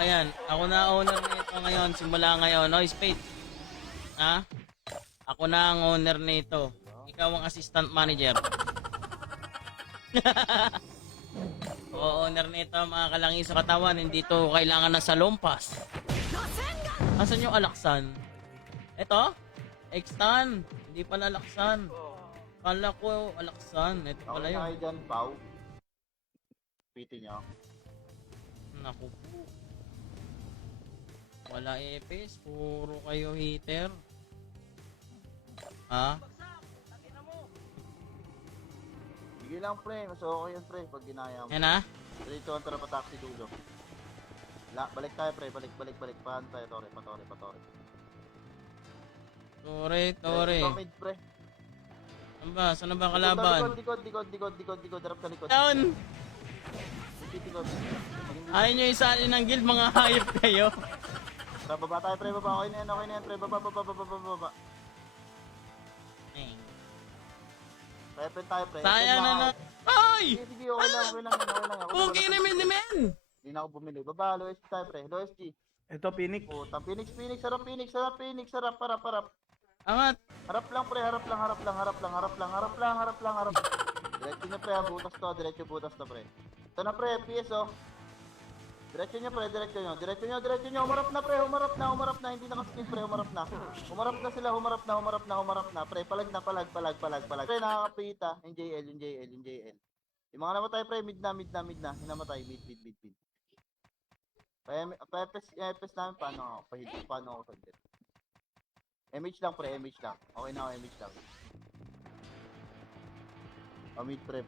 Ayan, ako na owner nito ngayon, simula ngayon. No, Spade. Ha? Ako na ang owner nito. Ikaw ang assistant manager. O owner nito mga kalangin sa katawan, hindi to kailangan na salompas. Asan yung alaksan? Ito? Extan. Hindi pala alaksan. Kala ko alaksan. Ito pala Okay na kayo yun. dyan, Pau. Piti nyo. Naku po. Wala epis. Puro kayo heater. Ha? Sige lang, pre. Mas okay yun, pre. Pag ginaya mo. Yan ha? Dito ang tara pa taxi dulo. Balik tayo, pre. Balik. Pahan tayo, Tore. Tore. Ito, mid, pre. Saan ba? Saan na ba kalaban? Likod. Darap sa likod. Down! Likod. Ayaw nyo isali ng guild, mga hayop kayo. Tara, baba tayo, pre. Baba. Okay na yan, pre. Baba. Eh. Repen tayo, pre. Sayang na na. Ay! Sige, okay lang. Okay naman. Hindi na ako bumili. Baba, low SG tayo, pre. Low SG. Ito, Phoenix. Putang Phoenix. Harap. Angat. Harap lang, pre. Harap lang. Diretso nyo, pre. Butas to, pre. Ito na, pre. PS, oh. Diretso nyo. Humarap na, pre. Humarap na. Hindi nakaskip, pre. Humarap na. Humarap na sila. Pre, palag. Pre, nakakapita. Yung JL. Yung mga namatay, pre. Mid na. Hinamatay. Mid. Pa-FS namin. Paano ako saglit. MH lang, pre. Okay na ako, MH lang. Pamid, pre.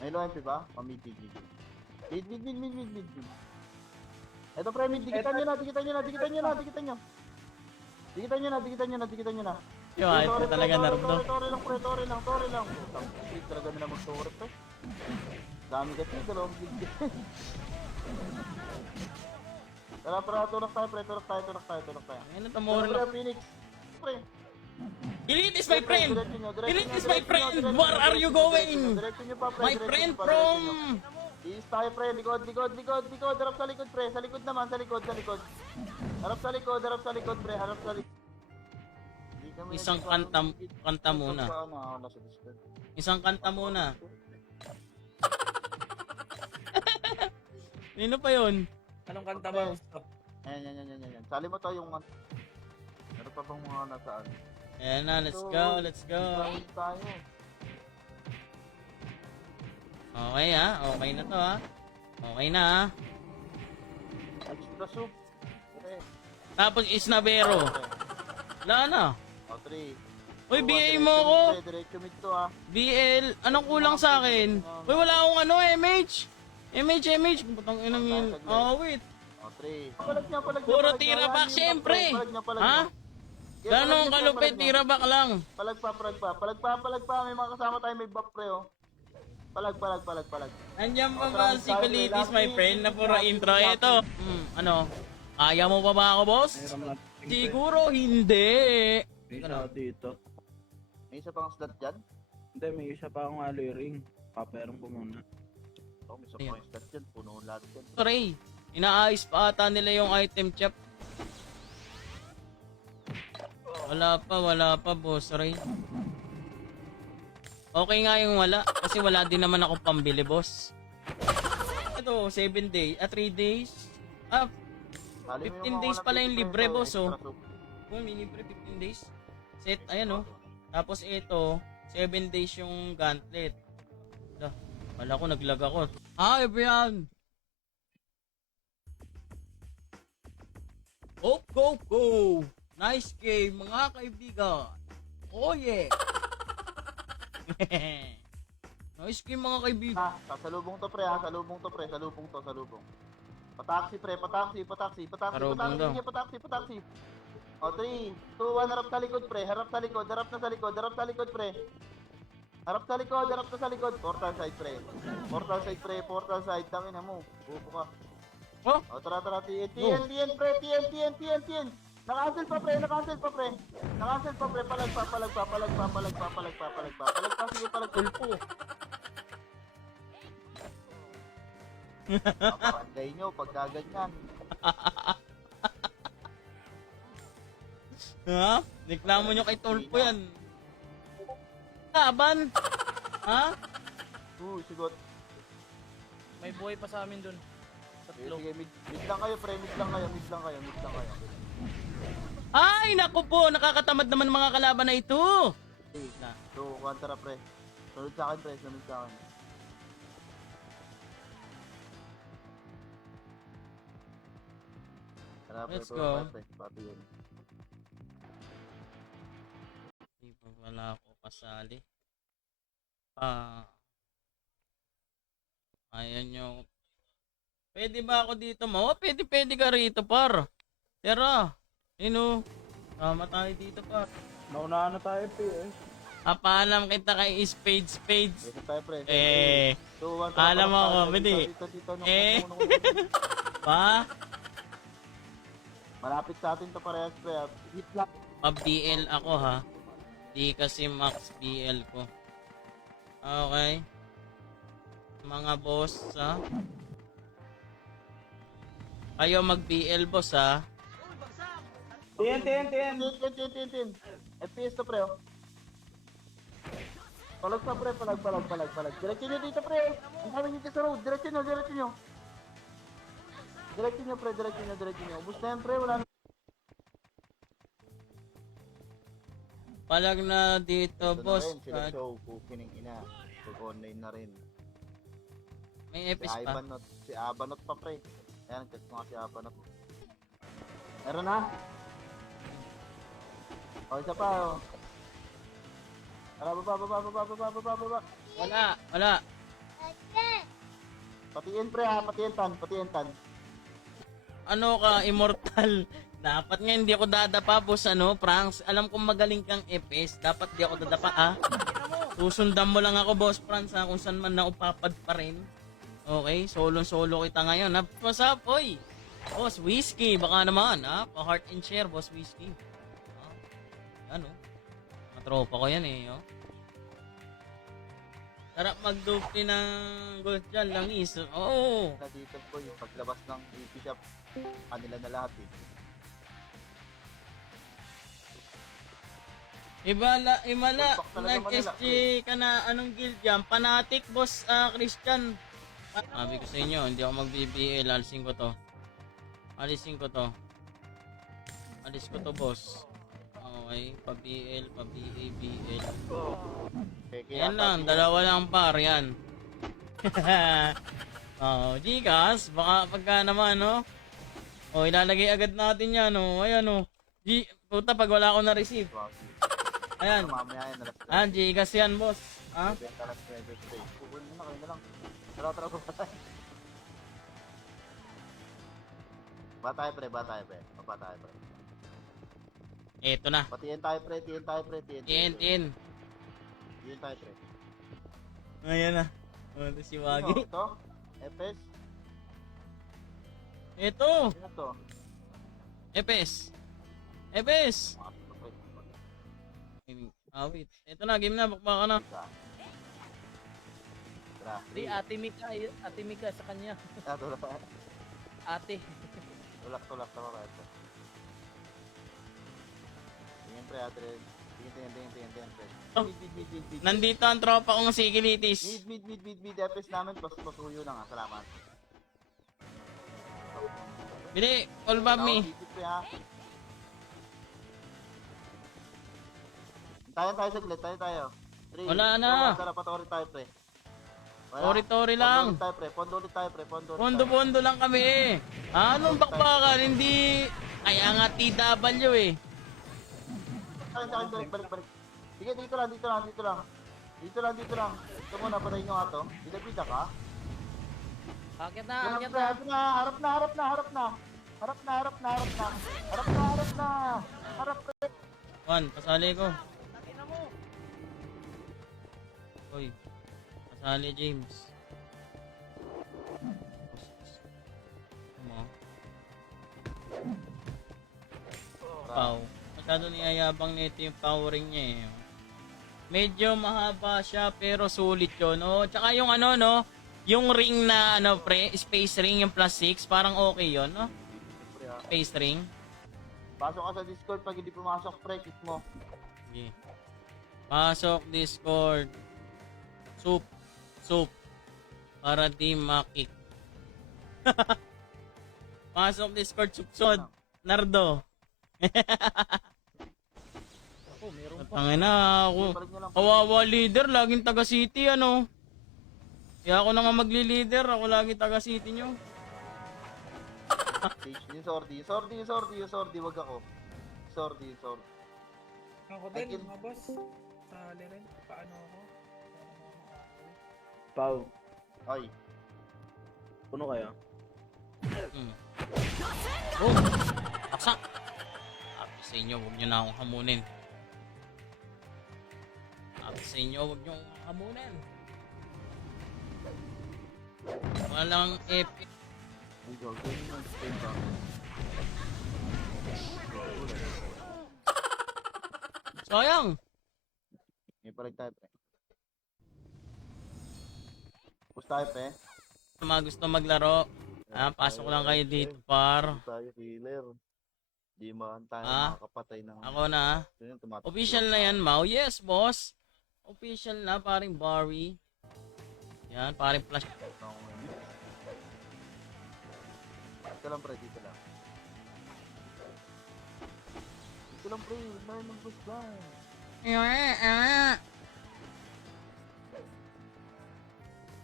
May low MP ba? Pamid. Mid. Ito, pre. Mid. Dikitan nyo na. Yo, ito talaga Naruto. Tore lang. Putang shit, talaga nila mag-tore, pre. Dami kasi, dalawang gig. Tara, tulak tayo, pre. Ayun na tumuro Pre, na. Phoenix. Pre. Elite is my friend. Elite is my friend. Diretso nyo. Where are you going? Diretso nyo pa, pre. My friend from... Iis tayo, pre. Likod. Harap sa likod, pre. Sa likod naman, sa likod. Harap sa likod, pre. Hindi kami Isang nagkakaroon- kanta muna. Wala sa Discord. Isang kanta muna. Nino pa yun? Anong kanta ba? Yan. Sali mo to yung... Meron pa bang mga nasaan? Ayan na, let's go. Sali tayo. Okay ha, okay na to ha. Okay na ha. Extra soup. Pre. Tapos Isnavero. Wala na. O, 3. Uy, BA mo ako. Diretso mid to, ah. BL, anong kulang sa akin? Uy, wala akong ano, MH. MH. Putang ina yun. Oh, wait. O, 3. Palag niya. Puro tira back, syempre. Ha? Ganong kalupit, tira back lang. Palag pa. May mga kasama tayo, may buff, pre, oh. Palag. Andiyan pa ba si Kulitis, my friend, na puro intro? Ito. Ano? Kaya mo pa ba ako, boss? Siguro hindi. May isa dito. May isa pang slot dyan? Hindi, may isa pa akong alloy ring. Paperong ko muna. Oo, may isa pang slot dyan. Puno lahat dyan. Ray, inaayos pa ata nila yung item chip. Wala pa, boss Ray. Okay nga yung wala, kasi wala din naman ako pambili, boss. Ito, 7 days, 3 days. 15 days pala yung libre, boss, oh. Kung may libre 15 days. Set, ayan, oh. Tapos ito, 7 days yung gauntlet. Wala ko, naglag ako. Hi, everyone! Go! Nice game, mga kaibigan. Oh, yeah! Nice game, mga kaibigan. Sasalubong to, pre. Salubong. Pataksi, pre. Pataksi. Salubong daw. Pataksi. O, 3, 2, 1. Harap sa likod, pre. Harap sa likod, pre. Harap sa likod. Portal side, pre. Tangin na mo. Bubo ka. Oh, O, tara. TN, pre. TN. Naka-cancel pa, pre. Palag pa. Sige, palag. tulpo. Kaparangay nyo pagka ganyan. Ha? Reklamo nyo kay Tulpo yan. Laban? Ha? Sigot. May buhay pa sa amin dun. Sige, Tatlo. sige, mid lang kayo, pre. Mid lang kayo. Ay, naku po, nakakatamad naman mga kalaban na ito. Na. So, kontra, pre. Sunod sa akin, pre. Sunod sa akin. Tara, pre. Let's Puro go. ka, pre. Papi yun. Di ba wala ako kasali? Ayan nyo. Pwede ba ako dito, Mawa? Pwede ka rito, par. Tara. Ino. Tama tayo dito, par. Naunahan na tayo, eh. Papaalam kita kay Spades. Yes, tayo, pre. So, Alam mo ako, pwede. Pa? Malapit sa atin to parehas, pre. Hit lang. Pa-BL ako, ha? Di kasi max BL ko. Okay. Mga boss, ha? Kayo mag-BL, boss, ha? TN. Tin. FPS to, pre, oh. Palag pa, pre. Palag. Diretso nyo dito, pre. Ang kami nyo sa road. Diretso nyo. Diretso nyo, pre. Ubus na yan, pre. Wala na. Palag na dito, Ito boss. na rin, sila show. Kukining ina. Pag-online na rin. May epis pa. Si Abanot pa, pre. Ayan, check mo nga si Abanot. Meron na. O, isa pa, oh. Tara, baba. Wala. Patiin, pre, ha. Patiin tan. Ano ka, immortal? Dapat nga hindi ako dadapa, boss, ano, Franks. Alam kong magaling kang epis. Dapat di ako dadapa, ha? Susundan mo lang ako, boss, Franks, ha? Kung saan man na upapad pa rin. Okay, solo kita ngayon, ha? What's up, oy? Boss, Whiskey, baka naman, ha? Pa-heart and share, boss, Whiskey. Ano? Matropa ko yan, eh, oh. Sarap mag-dupli ng gold dyan, langis. Oo. Na dito po yung paglabas ng EP shop. Kanila na lahat, eh. Imala, Fullback talaga nag-SG ka na, anong guild yan? Fanatic, boss, Christian. Sabi ko sa inyo, hindi ako mag-BBL, alisin ko to. Alis ko to, boss. Okay, pa-BL, pa-BABL. Yan lang, dalawa lang par, yan. Gcash, baka pagka naman, no? Ilalagay agad natin yan, no? Ayan, no? Puta, pag wala ako na-receive. Ayan. Mamaya yan, alas Ayan, Gcash yan, boss. Ha? Benta alas 9 straight. Kukunin na, kayo na lang. Tara, baba tayo. Ba tayo, pre. Eto na. Patiin tayo, pre. TN. Tiyan tayo, pre. Ayan na. Ito si Wagi. Ito? FS? Ito. Ano to? Epes. Mga ito, pre. Wait. Ito na, game na. Bakbaka na. Tara. Di, Ate Mika sa kanya. Tulak. Ate. Tama ba ito? Tingin, pre. Tingin, pre. Oh. Mid. Nandito ang tropa kong sikilitis. Mid. FS namin. Pasuyo na nga. Salamat. Bili, all bomb me. Dito, pre, ha? Tayo saglit. Tayo. 3, Wala na. Tara, patori tayo, pre. Tori lang. Pondo ulit tayo, pre. Pondo lang kami eh. Anong bakbakan? Hindi. Kaya nga TW eh. Balik. Sige, dito lang. Dito lang. Ito muna, patayin nyo nga to. Bida ka? Bakit na? Harap na. Harap, pre. Juan, pasali ko. Uy. Pasali, James. Ano? Pau. Masyado niyayabang nito yung powering niya eh. Medyo mahaba siya pero sulit yun. Oh, tsaka yung ano no, Yung ring na, ano, pre, space ring, yung plus 6, parang okay yon, no? Pre, ha. Space ring. Pasok ka sa Discord pag hindi pumasok, pre, kick mo. Sige. Pasok Discord. Soup. Soup. Para di makik. Pasok Discord, supsod. Nardo. Ako, meron pa. Tangina ako. Balik nyo lang. Kawawa leader, laging taga city, ano? Kaya ako na nga magli-leader, ako lagi taga city nyo. Stage, yung sordi, wag ako. Sordi. Ako I din, can- mga boss. Sali rin. Paano ako? Pau, Ay, puno kaya? Hmm. Oh! Aksak! Sabi sa inyo, huwag nyo na akong hamunin. Sabi sa inyo, huwag nyo akong hamunin. Walang epic. ay, go. Ganyan yung stay ba? Sayang! May palag tayo, pre. Push tayo, pre. Sa mga gusto maglaro, pasok lang kayo dito, par. Hindi tayo healer. Di man tayo Ah? makakapatay ng... Ako na. Yun yung tumatakbo. Official na yan, Mau. Yes, boss. Official na, paring Barry. Yan, paring flash. Dito lang, pre. Dito lang. Dito lang, pre. Huwag na yung push lang.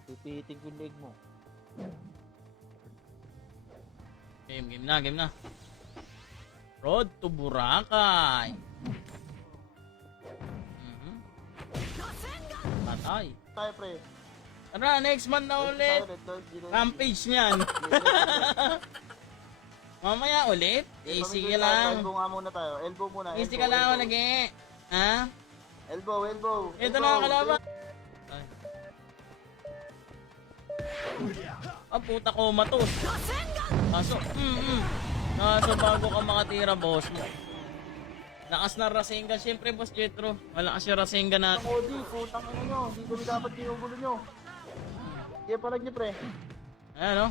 Pipihitin ko yung leg mo. Game na. Road to Boracay. Patay. Tayo, pre. Tara, next month na ulit. Rampage niyan. Mamaya ulit. Easy ka lang. Elbow nga muna tayo. Elbow muna. Easy ka lang lagi. Ha? Elbow. Ito na ang kalaban. Ay. Ah, puta ko matos. Kaso, kaso bago ka makatira, boss mo. Lakas na Rasengan, syempre, boss Jetro. Malakas yung Rasengan natin. Odi, putang ina nyo. Hindi kami dapat ginugulo nyo. Kaya palag nyo, pre. Ayan, no?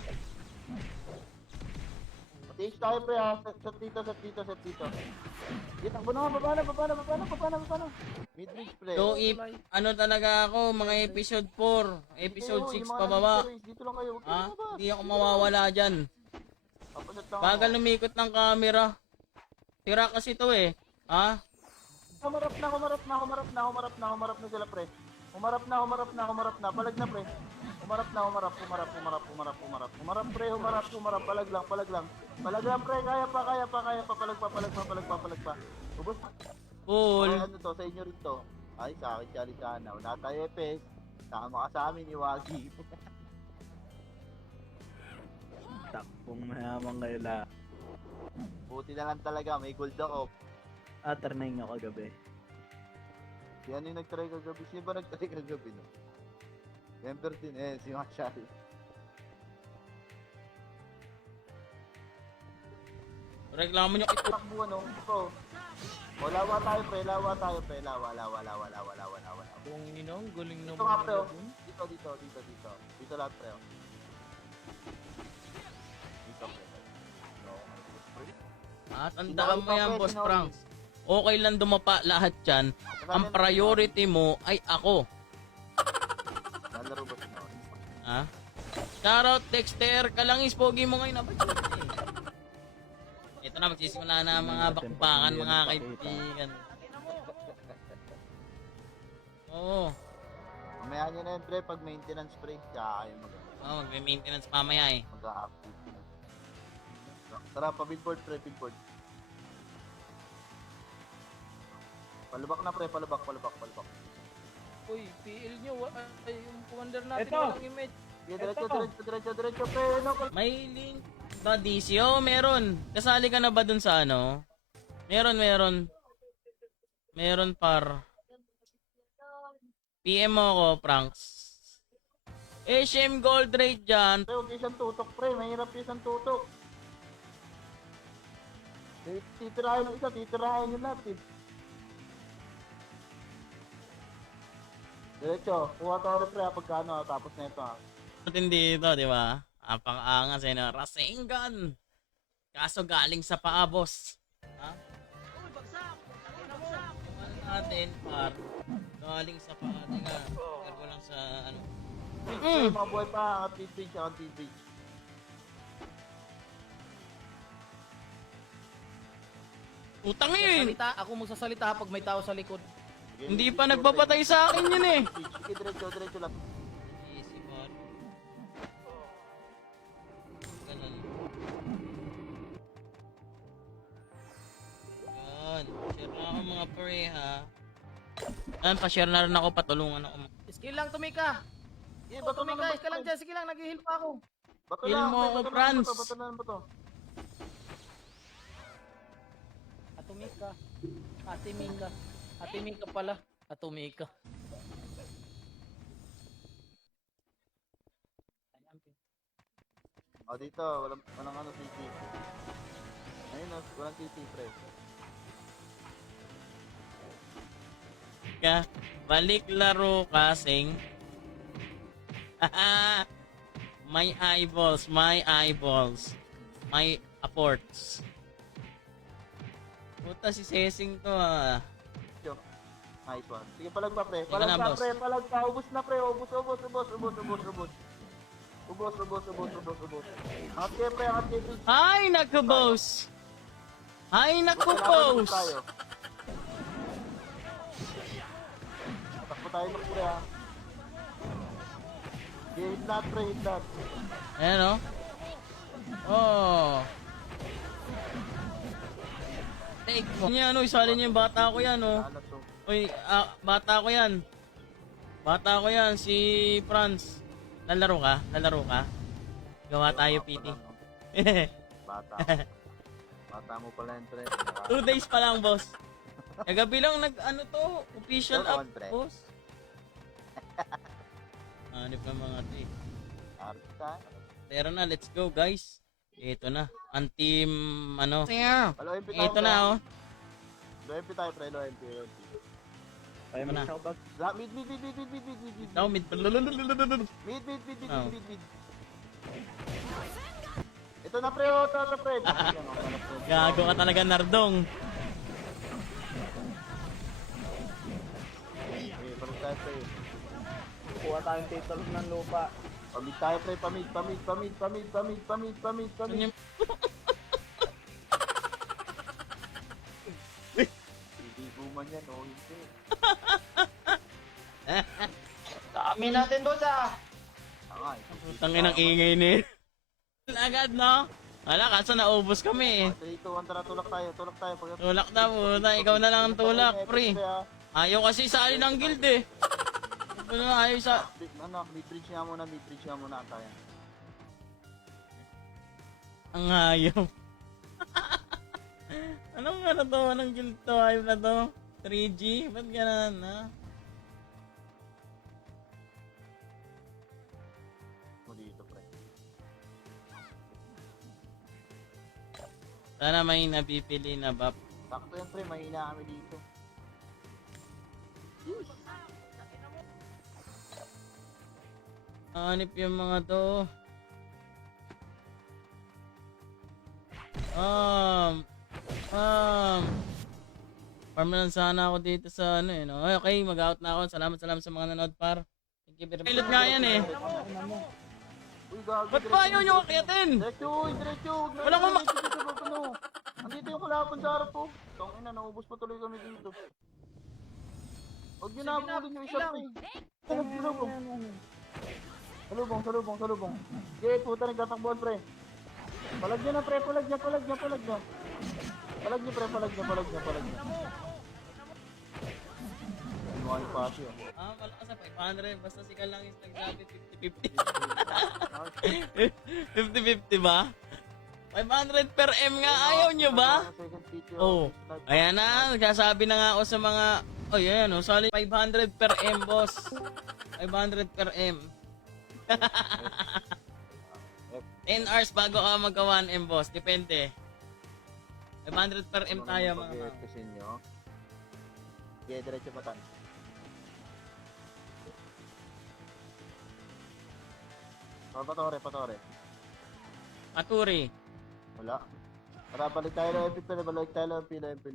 Matiis tayo, pre, ha. Set dito. Sige, takbo na nga. Paano. Mid-range, pre. So, if, ano talaga ako, mga episode 4, episode 6 pababa. Dito lang kayo. Huwag Ha? kayo lumabas. Hindi ako mawawala dyan. Papaset lang Bagal ako. lumikot ng camera. Tira kasi to eh. Ha? Humarap na sila, pre. Humarap na. Palag na, pre. Humarap, pre. Palag lang. Palag lang, pre. Kaya pa. Palag pa. Ubus. Cool. Ay, ano to, sa inyo rin to. Ay, sa akin, Charlie sana. Wala tayo, Epes. Tama ka sa amin, Iwagi. Takbong mayaman kayo la. Buti na lang talaga, may gold ako. Trinay nyo kagabi. Si ano yung nag-try kagabi? Sino ba nag-try kagabi, no? Member din, si Mga Charlie. Reklamo nyo ito. Takbuhan, no? Ito. O, lawa tayo, pre. Lawa. Kung inong, galing Dito naman. nga, pre, oh. Dito. Dito lahat, pre, oh. Dito, pre. Tandaan mo yan, Boss Franks. Okay lang dumapa lahat yan. Ang priority mo ay ako. Nalaro ba siya? Ha? Shoutout Dexter, kalangis pogi mo ngayon. Abay, ito na, magsisimula na ang mga bakbakan, mga kaibigan. Oo. Mamaya nyo na yun, pre, pag maintenance, pre. Kaya kayo Magme-maintenance mamaya eh. mag-a-update. Tara, pa-billboard, pre, billboard. Palubak na, pre, palubak. Uy, PL nyo, ay, yung commander natin, Ito. walang image. Sige, diretso, pre. No, May link ba, DC? Oo, meron. Kasali ka na ba dun sa ano? Meron. Meron par. PM mo ako, Franks. Shame gold rate dyan. pre, huwag isang tutok, pre. Mahirap isang tutok. Titirahin ng isa, titirahin yung natin. Diretso, kuha tayo, pre, pagkano, tapos na ito, ha. natin dito, di ba? Apang-angas eh, no? Rasengan! Kaso galing sa paa, boss. Ha? Yung ano natin, par, galing sa paa. Teka, pero lang sa ano. Pre, mga buhay pa, angat bridge, angat bridge. Utang yun! Salita, ako magsasalita pag may tao sa likod. Sige, Hindi bridge, pa pre. nagpapatay sa akin yun eh. Sige, diretso lang. Easy, par. Ganun. Yan. Share na ako mga pre, ha. Yan, pa-share na rin ako, patulungan ako. Skill lang, Tumika. Sige, bato na Tumika, lang, skill lang dyan. Sige lang, nag-heal pa ako. Bato Heal lang, mo pre, ako, bato na lang, Franz. bato na lang, bato. Atumika. Atimika. Atimika pala. Atumika. O, dito, walang ano, CT. Ayun, walang CT, pre. Ka, balik laro kasing. My eyeballs, my eyeballs. My apports. Puta si Sesing to ah. Yo. Nice one. Sige, palag pa, pre. Teka Palag na, pa, boss. pre. Palag pa. Ubus na, pre. Ubus. Ubus. Angat kayo, pre. Angat kayo, pre. Ay, naku, boss. Ay, naku, Kailangan boss. tayo. Takbo tayo, pre, ha. Okay, hit lahat, pre. Hit lahat. Ayan o. Oh. Take mo. Yan ano, isali niyo yung bata ko yan oh. Ano to? Uy, bata ko yan. Bata ko yan, si Franz. Lalaro ka? Lalaro ka? Gawa tayo, PT. Bata. Bata mo pala yun, pre. 2 days pa lang, boss. Kagabi lang ano to, official Ikaw, up, pre. boss. Hanip ng mga to eh. Arta. Pero na, let's go guys. Ito na. Ang team, ano. Low MP tayo, Ito na oh. Low MP tayo, pre. Low MP. Kaya mo na. siya bag. Mid. Now, mid. Mid. Oh. Ito na, pre. Ito, pre. Gago ka talaga, Nardong. Okay, parang tayo, pre. Kuha tayong titolo ng lupa. Pamid tayo, pre. Pamid. Ano yung... Hindi guman yan, oh. Hindi. Dami natin, boss ah. Tangay. Tangin ang ingay ni. Agad, no? Wala, kaso naubos kami eh. 3, 2, 1, tara, tulak tayo. Tulak na puta, ikaw na lang ang tulak, pre. Ayaw kasi sali ng guild eh. Ano na, ayaw sa... Mid-bridge nga muna tayo. Ang ayaw. Anong ano to? Anong guild to? Ayaw na to? 3G? Ba't ganun, ha? Mo dito, pre. Sana may nabipili na buff. Sakto yan, pre. Mahina kami dito. Hanip yung mga to. Farm na lang sana ako dito sa ano eh, no? Okay, mag-out na ako. Salamat sa mga nanood, par. Thank you very much. Pilot nga yan eh. Uy, gago. Ba't ba ayaw nyo akiyatin? Diretso. Wala ko Andito yung kalaban sa harap po. Tangina, naubos pa tuloy kami dito. Huwag nyo na abulin yung isa, pre. Salubong. Okay, puta, nagtatakbuhan, pre. Palag nyo na, pre. Palag nyo. Palag nyo. Ano yung pasi, oh. Wala ka sa 500. Basta sika lang is nagsabi 50-50. 50-50 ba? 500 per M nga. Ayaw nyo ba? Oh. Ayan na. Nagsasabi na nga ako sa mga... Oh, yan. Oh, solid 500 per M, boss. 500 per M. 10 hours bago ka magka 1M, boss. Depende. 500 per M tayo, mga mga. Kasi nyo. Okay, diretso pa tayo. Patore, patore. Aturi. Wala. Tara, balik tayo ng MP, pre. Balik tayo ng MP.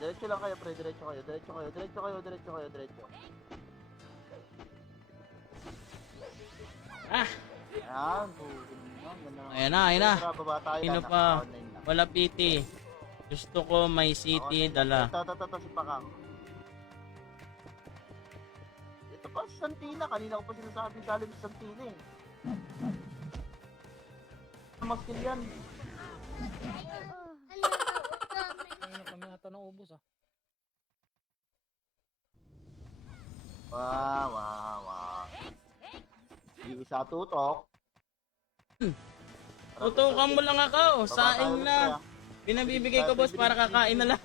Diretso lang kayo, pre. Diretso kayo. Ah, Ayan. ayan na. Tara, baba tayo. Sino pa? Wala PT. Gusto ko may city dala. Ito, si Pakang. Ito pa, si Santina. Kanina ko pa sinasabi galing si Santina eh. Mas kill yan. Ayun kami ata ng ubos ah. Wow. Di isa tutok. Tutukan mo lang ako. Saing na. Pinabibigay ko boss para kakain na lang.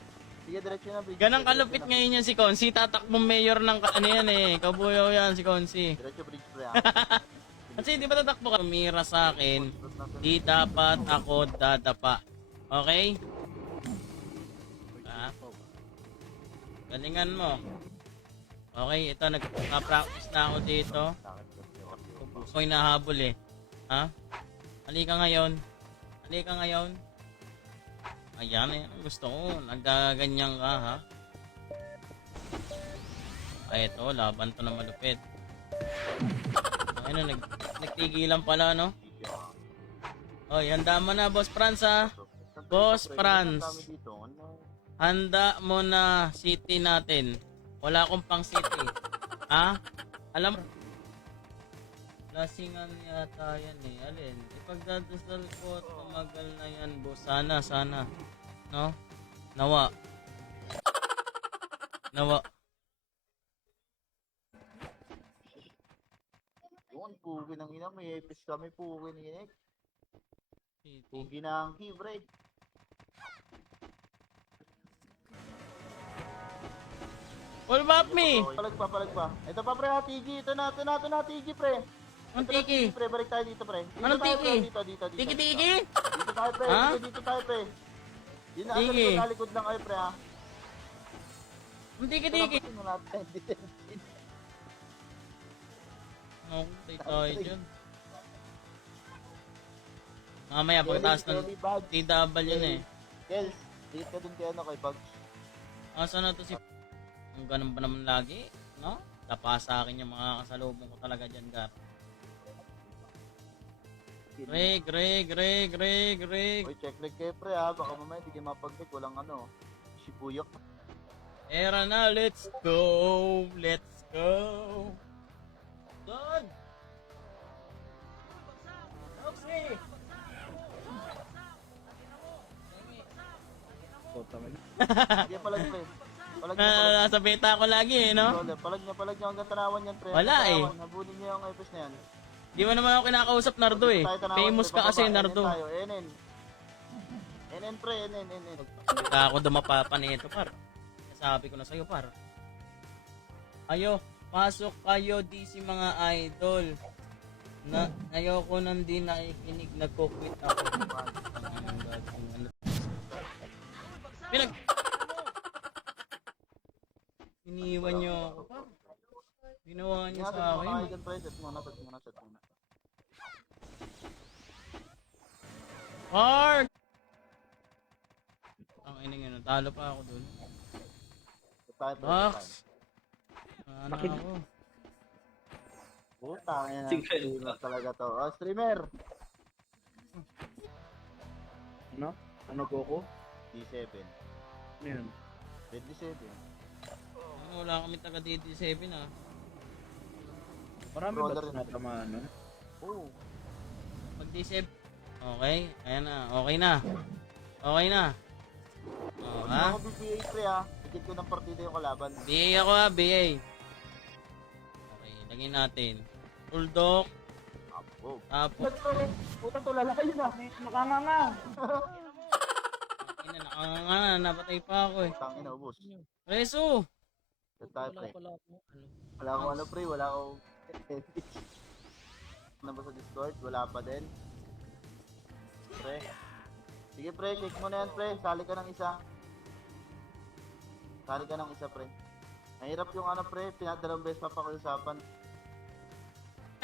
Sige, diretso na. Bridge. Ganang kalupit ngayon yan si Konsi. Tatakbong mayor ng ano yan eh. Kabuyaw yan si Konsi. Diretso bridge pre ha. Kasi di ba tatakbo ka? Tumira sa akin. Di dapat ako dadapa. Okay? Ah. Galingan mo. Okay, ito nagpa-practice na ako dito. Ako'y nahabol eh. Ha? Halika ngayon. Ayan eh. Gusto ko. Nagaganyan ka ha. Ay ito. Laban to na malupit. Ayun, nagtigilan pala no? Oy, handa mo na Boss Franz ha. Boss Franz. Handa mo na city natin. Wala akong pang city. Ha? Alam mo? Lasingan yata yan eh. Alin? Ipagdadasal ko at tumagal na yan, boss. Sana. No? Nawa. Yun, pugi ng ina. May epis kami, pugi ng ina. City. Pugi ng keybre. What about me? Palag pa. Ito pa pre, Tigi. Ito na, Tigi pre. Anong Ito na, tiki? Pre, balik tayo dito pre. Anong tayo, tiki? pre, Dito. Tiki-tiki? Dito tayo pre, Ha? dito tayo pre. Yun na, Tiki. likod lang kayo pre ha. Anong tiki-tiki? Ito na natin. Okay, tayo dyan. Mamaya pagkataas ng TW yun eh. Kels, dito ka dun kay ano kay Bugs. Asa na to si... Ang ganun ba naman lagi? No? Tapa sa akin yung mga kasalubong ko talaga dyan, Gar. Greg. Uy, check leg kayo pre ha. Baka mamaya hindi kayo mapag-check. Walang ano. Sipuyok. Era na, let's go! Doon! Roxy! Sige, palag pre. Palag niya. Nasa beta ako lagi eh, no? Palag niya hanggang tanawan yan pre. Wala eh. Nabulin niya yung epis na yan. Di mo naman ako kinakausap, Nardo eh. Tayo tanawan, Famous pre, ka kasi, bababa. Nardo. tayo. NN pre, NN. Pagka ako dumapapa nito, par. Sabi ko na sa'yo, par. Ayo, pasok kayo di si mga idol. Ayoko nang di nakikinig, nagko-quit ako. Iniwan niyo ako, par. Ginawa niyo sa akin. Set muna. Hard! Ang ina nga, natalo pa ako dun. Tayo pre. Box! Ano ako? Puta, yan. Sige. Streamer talaga to. Oh, streamer. Ano? Ano Goku? D7. Ano yun? D7. Wala kami taga DD7 ah. Marami Brother ba yun. natamaan nun? Oh. Pag D7. Okay, ayan na. Okay na. Oh, ha? Ako BBA pre ha. Higit ko ng partida yung kalaban. BA ako ha, BA. Okay, lagyan natin. Tuldok. Apo. Tapos, Puta to lalaki na. Nakanganga! nakanganga na, napatay pa ako eh. Tangin na ubos. Reso! Ito tayo pre. Wala ako. Wala akong ano pre. Wala akong... Ano ba sa Discord? Wala pa din. Pre. Sige pre, check mo na yan pre. Sali ka ng isa pre. Mahirap yung ano pre, pinadalawang beses pa pakiusapan.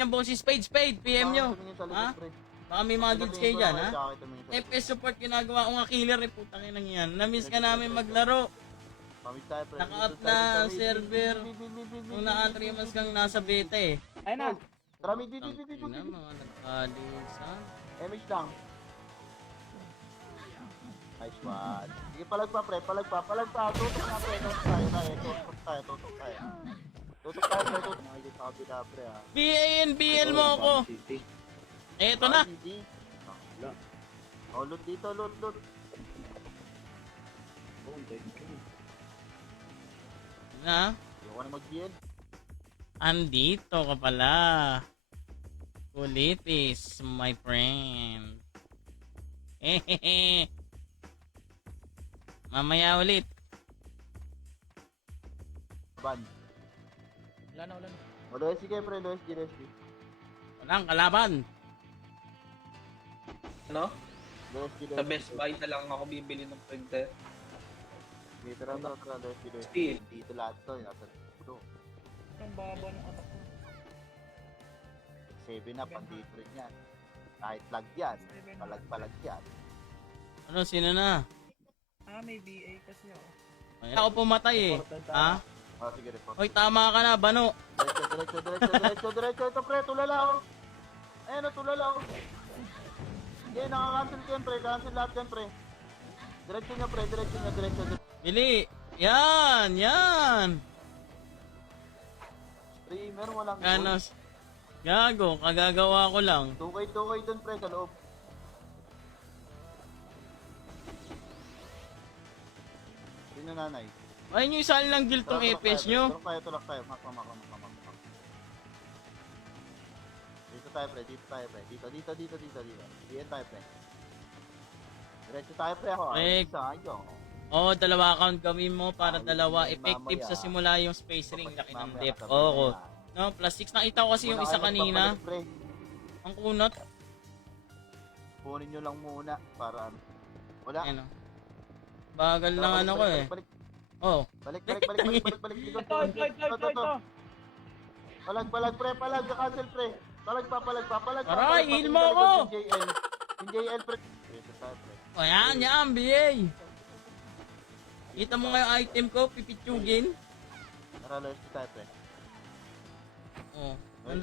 Yan, boses, Spade, PM nyo. Tumingin sa likod, Ha? pre. Baka may mga dudes kayo dyan, ha? Tsaka tumingin sa likod. FPS support ginagawa ko nga killer eh, putang ina yan. Na-miss ka namin maglaro. Pamit tayo, pre. Naka-up Dito na tayo, ang dito, server. dito, dito, dito, dito, Nung naka 3 months kang nasa beta eh. Ayun na. Drami, dito, dito, dito, Tangina, dito. mga nagkalis, ha? Image lang. Nice one. Sige, palag pa, pre. Palag pa. Tutok na, pre. Tutok tayo. Tutok tayo. Tutok tayo, pre. Tutok. Nakikita ka bila, pre, ha. BANBL mo ako. City. Eto na. Hindi. Wala. Oh, loot dito, loot. Oh, thank you. Na? Ayoko na mag-GL. Andito ka pala. Kulitis, my friend. Hehehe. Mamaya ulit. Ban. Wala na. O, low SG kayo, pre. Low SG. Walang kalaban. Ano? Low SG. Sa Best Buy na lang ako bibili ng printer. Dito lang, low SG. Steel. Dito lahat to. Nasa dito. Ang baba ng atak ko. 7 up, andito rin yan. Kahit lag yan. Palag yan. Ano, sino na? May BA kasi ako. Ay, ako pumatay eh. Ha? Oh, sige, report. Hoy, tama ka na, Bano. Diretso. Ito, pre. Tulala, oh. Ayan, oh, tulala, oh. Sige, nakakancel ko yan, pre. Cancel lahat yan, pre. Diretso nyo, pre. Diretso. Bili. Yan. Streamer, walang Ano? Gago, kagagawa ko lang. 2K dun, pre, sa loob. Sino nanay? Ayun yung isali ng guild tong FPS nyo. Tulak tayo. Mak. Dito tayo, pre. Dito. Diyan tayo, pre. Diretso tayo, pre. Ako. Pre. Sayang. Oo, dalawa account gawin mo para dalawa. Effective sa simula yung space ring. Laki ng dep. Oo. No, plus 6. Nakita ko kasi yung isa kanina. Pre. Ang kunot. Kunin nyo lang muna para ano. Wala. Ano. Bagal lang ano ko eh. Balik. Oh. Balik. Likod. Ito. Palag, pre. Cancel, pre. Palag pa. Aray, heal mo ako! Yung JL, pre. Dito tayo, pre. O yan, BA. Kita mo nga yung item ko, pipitsugin. Tara, let's tayo, pre. Oh, saan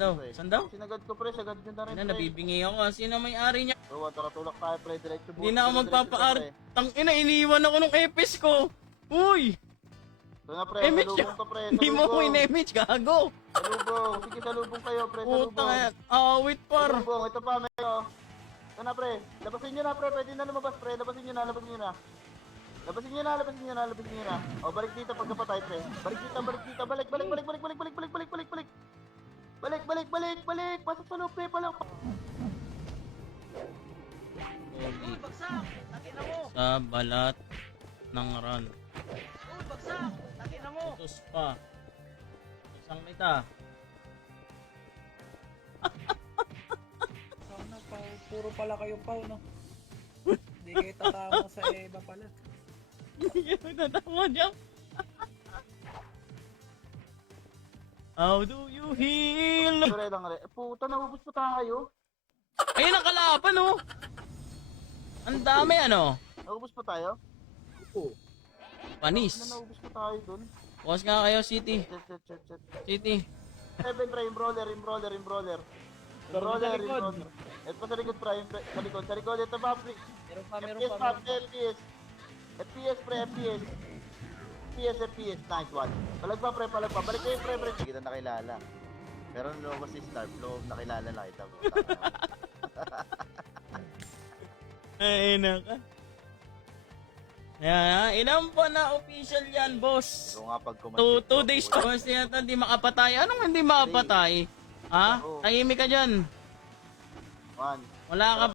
daw? Sinagad ko, pre. Sagad nyo na rin, Ano, pre. nabibingi ako. Sino may-ari niya? So, tara, tulak tayo, pre. Diretso. Hindi na ako magpapaari. Tangina, iniwan ako nung epis ko. Uy! Ito na, pre. Image Salubong to, pre. Hindi mo ko in-image, gago. Salubong. Sige, salubong kayo, pre. Puta Salubong. yan. Wait par. Salubong. Ito pa, meron. Ito na, pre. Labasin nyo na, pre. Pwede na lumabas, pre. Labasin nyo na. O, balik dito pagkapatay, pre. Balik dito. Balik. Pasok sa loob, pre. Palang. Sa balat ng run. Utos pa. Isang kita. Sana Pao. Puro pala kayo Pao, no? Hindi kayo tatama sa Eva pala. Hindi ka nagtatawa niya. How do you heal? Pre lang, re. Puta, naubos pa tayo. Ayun ang kalaban, oh. Ang dami, ano? Naubos pa tayo? Panis. Naubos pa tayo dun. Bukas nga kayo, City. Chat. City. 7, pre. Imbrawler. Ito pa sa likod, pre. Sa likod. Ito pa, pre. FPS, pa, FPS, pre. FPS. Nice one. Palag pa. Balik kayo, pre. Hindi kita nakilala. Pero nung si Starp, loob nakilala na kita. Ay, naka. Yan, ilan pa na official yan, boss? Pero nga pag kumasin. 2 days to. Boss, yata hindi makapatay. Anong hindi makapatay? Ha? Tahimik ka dyan. 1. Wala ka